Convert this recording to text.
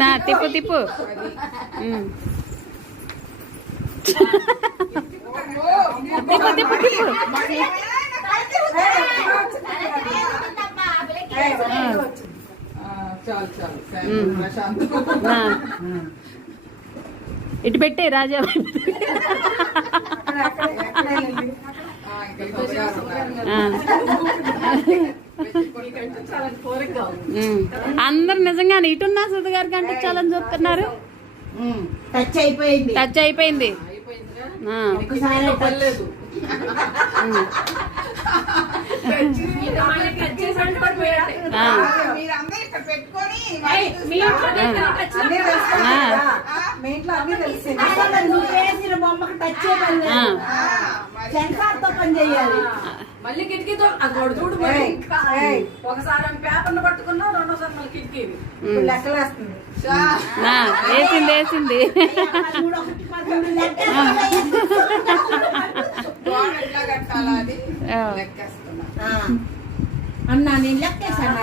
నా తిప్పు తిప్పు. తిప్పు తిప్పు తిప్పు. ఇటు పెట్టే రాజా. అందరు నిజంగానే ఇటున్నా సుధ గారికి అంటే చాలా చూస్తున్నారు. టచ్ అయిపోయింది, టచ్ అయిపోయింది. బొమ్మకి టచ్ సెన్సార్ తో పని చేయాలి. మళ్ళీ కిటికీతో చూడు. ఒకసారి పేపర్లు పట్టుకున్నా, రెండోసారి మళ్ళీ కిటికీ లెక్కలేస్తుంది. వేసింది వేసింది. అన్నా నేను లెక్కేసాను.